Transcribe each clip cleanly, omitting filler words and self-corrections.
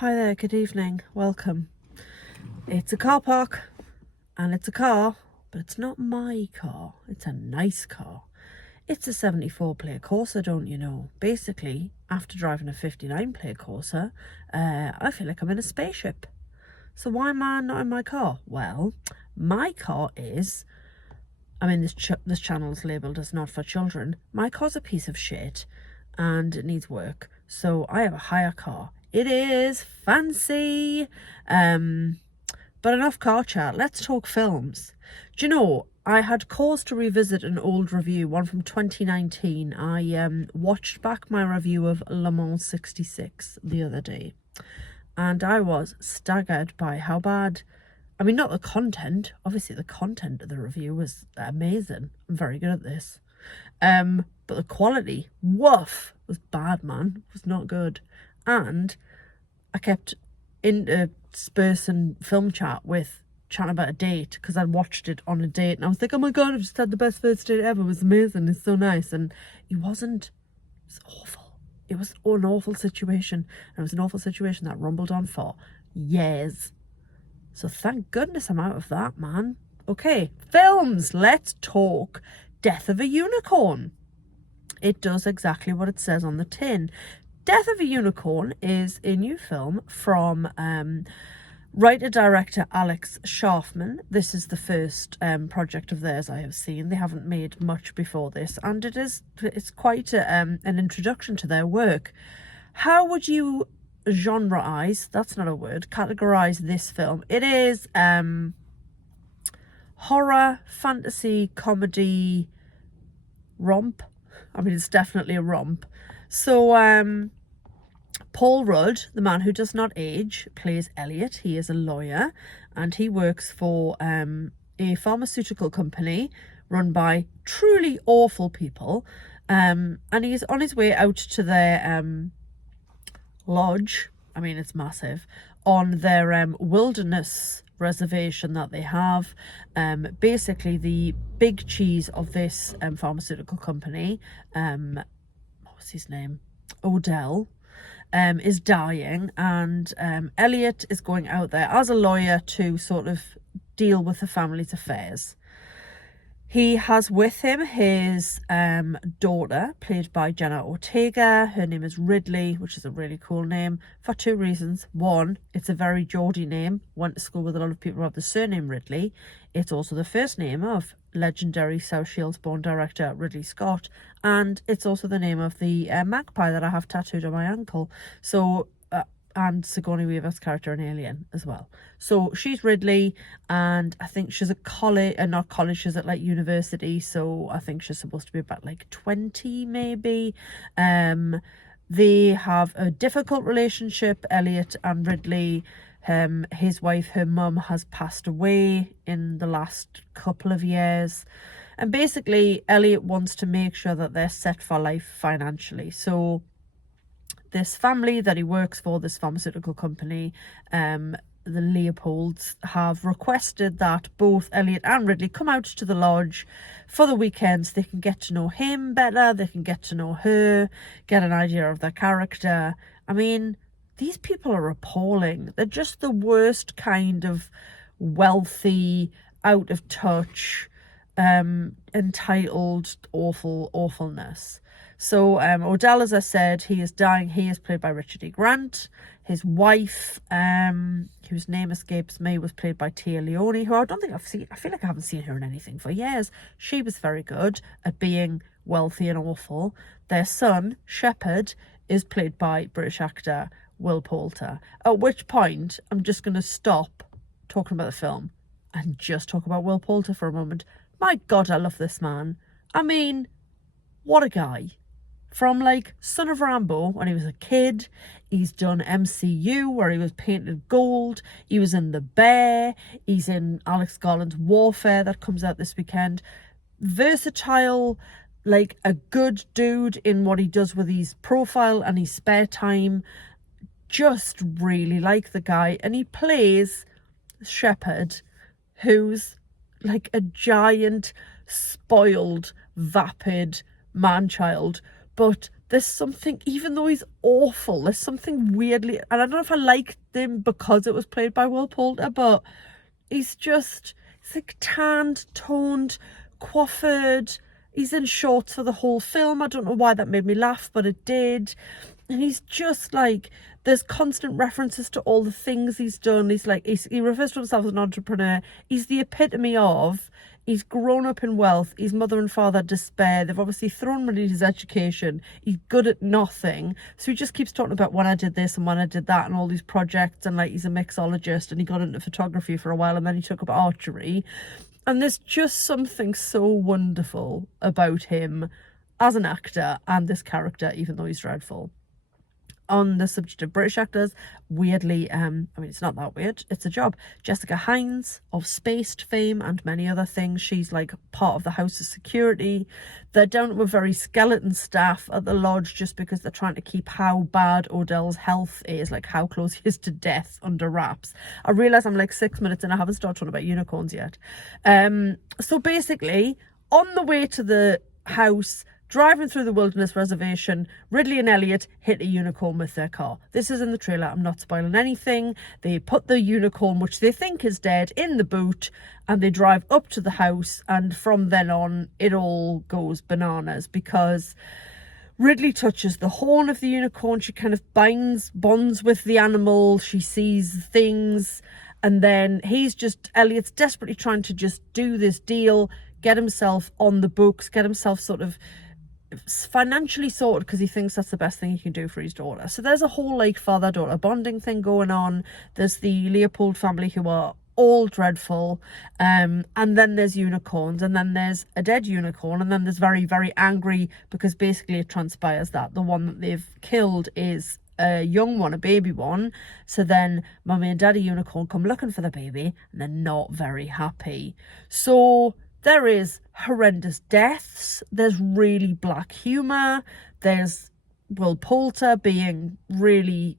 Hi there, good evening, welcome. It's a car park and it's a car, but it's not my car, it's a nice car. It's a 74 plate Corsa, don't you know? Basically, after driving a 59 plate Corsa, I feel like I'm in a spaceship. So why am I not in my car? Well, my car is, this channel's labelled as not for children. My car's a piece of shit and it needs work. So I have a hire car. It is fancy. But enough car chat. Let's talk films. Do you know, I had cause to revisit an old review, one from 2019. I watched back my review of Le Mans 66 the other day. And I was staggered by how bad... not the content. Obviously, the content of the review was amazing. I'm very good at this. But the quality, woof, was bad, man. It was not good. And I kept interspersing film chat with chatting about a date because I'd watched it on a date and I was like, oh my god, I've just had the best first date ever. It was amazing. It's so nice. And it wasn't. It was awful. It was an awful situation. And it was an awful situation that rumbled on for years. So thank goodness I'm out of that, man. Okay, films. Let's talk Death of a Unicorn. It does exactly what it says on the tin. Death of a Unicorn is a new film from writer-director Alex Scharfman. This is the first project of theirs I have seen. They haven't made much before this, and it's quite an introduction to their work. How would you genreize, that's not a word, categorize this film? It is horror, fantasy, comedy, romp. It's definitely a romp. So Paul Rudd, the man who does not age, plays Elliot. He is a lawyer and he works for a pharmaceutical company run by truly awful people. And he's on his way out to their lodge. It's massive. On their wilderness reservation that they have. Basically the big cheese of this pharmaceutical company, what was his name? Odell, is dying, and Elliot is going out there as a lawyer to sort of deal with the family's affairs. He has with him his daughter, played by Jenna Ortega. Her name is Ridley, which is a really cool name for two reasons. One, it's a very Geordie name. Went to school with a lot of people who have the surname Ridley. It's also the first name of legendary South Shields-born director Ridley Scott. And it's also the name of the magpie that I have tattooed on my ankle. So... and Sigourney Weaver's character in Alien as well. So she's Ridley, and I think she's at college, not college, she's at like university, so I think she's supposed to be about like 20 maybe. They have a difficult relationship, Elliot and Ridley. His wife, her mum, has passed away in the last couple of years. And basically, Elliot wants to make sure that they're set for life financially. So this family that he works for, this pharmaceutical company, the Leopolds, have requested that both Elliot and Ridley come out to the lodge for the weekends. They can get to know him better, they can get to know her, get an idea of their character. These people are appalling. They're just the worst kind of wealthy, out of touch, entitled, awfulness. So Odell, as I said, he is dying. He is played by Richard E. Grant. His wife, whose name escapes me, was played by Tia Leone, who I don't think I've seen. I feel like I haven't seen her in anything for years. She was very good at being wealthy and awful. Their son, Shepard, is played by British actor Will Poulter. At which point, I'm just going to stop talking about the film and just talk about Will Poulter for a moment. My God, I love this man. What a guy. From like Son of Rambo when he was a kid, he's done MCU where he was painted gold, he was in The Bear, he's in Alex Garland's Warfare that comes out this weekend. Versatile, like a good dude in what he does with his profile and his spare time. Just really like the guy, and he plays Shepard, who's like a giant, spoiled, vapid man-child. But there's something, even though he's awful, there's something weirdly, and I don't know if I liked him because it was played by Will Poulter, but he's like tanned, toned, coiffured. He's in shorts for the whole film. I don't know why that made me laugh, but it did. And he's just like, there's constant references to all the things he's done. He refers to himself as an entrepreneur. He's the epitome of, he's grown up in wealth. His mother and father despair. They've obviously thrown money at his education. He's good at nothing. So he just keeps talking about when I did this and when I did that and all these projects. And like, he's a mixologist and he got into photography for a while and then he took up archery. And there's just something so wonderful about him as an actor and this character, even though he's dreadful. On the subject of British actors, weirdly, I mean, it's not that weird, it's a job. Jessica Hines of Spaced fame and many other things. She's like part of the house's security. They're down to a very skeleton staff at the lodge just because they're trying to keep how bad Odell's health is, like how close he is to death, under wraps. I realise I'm like 6 minutes and I haven't started talking about unicorns yet. So basically, on the way to the house, driving through the wilderness reservation, Ridley and Elliot hit a unicorn with their car. This is in the trailer, I'm not spoiling anything. They put the unicorn, which they think is dead, in the boot, and they drive up to the house, and from then on, it all goes bananas, because Ridley touches the horn of the unicorn. She kind of bonds with the animal. She sees things, and then Elliot's desperately trying to just do this deal, get himself on the books, get himself sort of financially sorted, because he thinks that's the best thing he can do for his daughter. So there's a whole like father-daughter bonding thing going on. There's the Leopold family who are all dreadful, and then there's unicorns, and then there's a dead unicorn, and then there's very, very angry, because basically it transpires that the one that they've killed is a young one, a baby one. So then mummy and daddy unicorn come looking for the baby, and they're not very happy. So there is horrendous deaths. There's really black humour. There's Will Poulter being really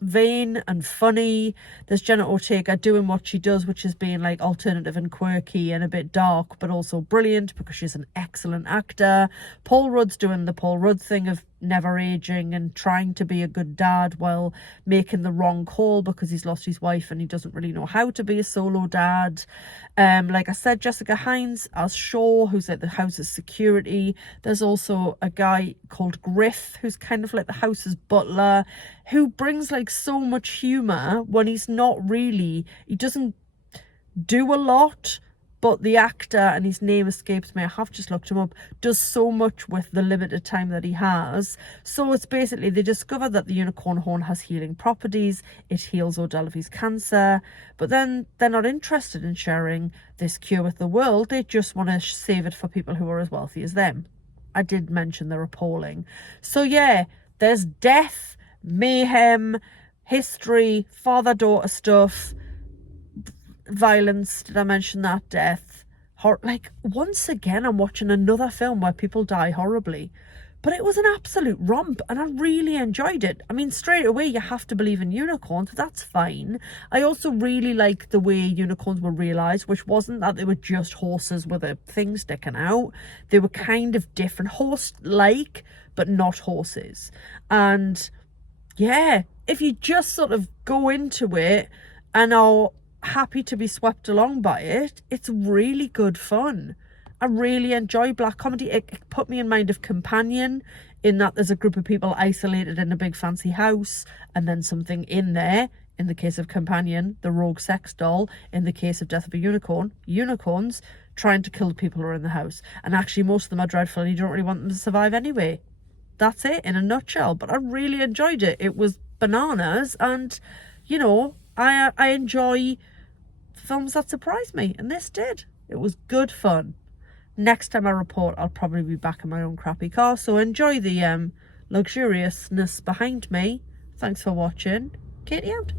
vain and funny. There's Jenna Ortega doing what she does, which is being like alternative and quirky and a bit dark, but also brilliant because she's an excellent actor. Paul Rudd's doing the Paul Rudd thing of never aging and trying to be a good dad while making the wrong call because he's lost his wife and he doesn't really know how to be a solo dad. Like I said, Jessica Hines as Shaw, who's like the house's security. There's also a guy called Griff, who's kind of like the house's butler, who brings like so much humour when he's not really, he doesn't do a lot, but the actor, and his name escapes me, I have just looked him up, does so much with the limited time that he has. So it's basically, they discover that the unicorn horn has healing properties. It heals Odell of his cancer, but then they're not interested in sharing this cure with the world. They just want to save it for people who are as wealthy as them. I did mention they're appalling. So yeah, there's death, mayhem, history, father-daughter stuff, violence. Did I mention that? Death. Like, once again, I'm watching another film where people die horribly, but it was an absolute romp and I really enjoyed it. I mean, straight away you have to believe in unicorns, that's fine. I also really like the way unicorns were realised, which wasn't that they were just horses with a thing sticking out. They were kind of different, horse-like, but not horses. And yeah, if you just sort of go into it and are happy to be swept along by it, it's really good fun. I really enjoy black comedy. It put me in mind of Companion, in that there's a group of people isolated in a big fancy house, and then something in there, in the case of Companion, the rogue sex doll, in the case of Death of a Unicorn, unicorns trying to kill the people who are in the house. And actually most of them are dreadful and you don't really want them to survive anyway. That's it in a nutshell. But I really enjoyed it. It was bananas, and you know, I enjoy films that surprise me, and this did. It was good fun. Next time I report, I'll probably be back in my own crappy car, so enjoy the luxuriousness behind me. Thanks for watching. Katie out.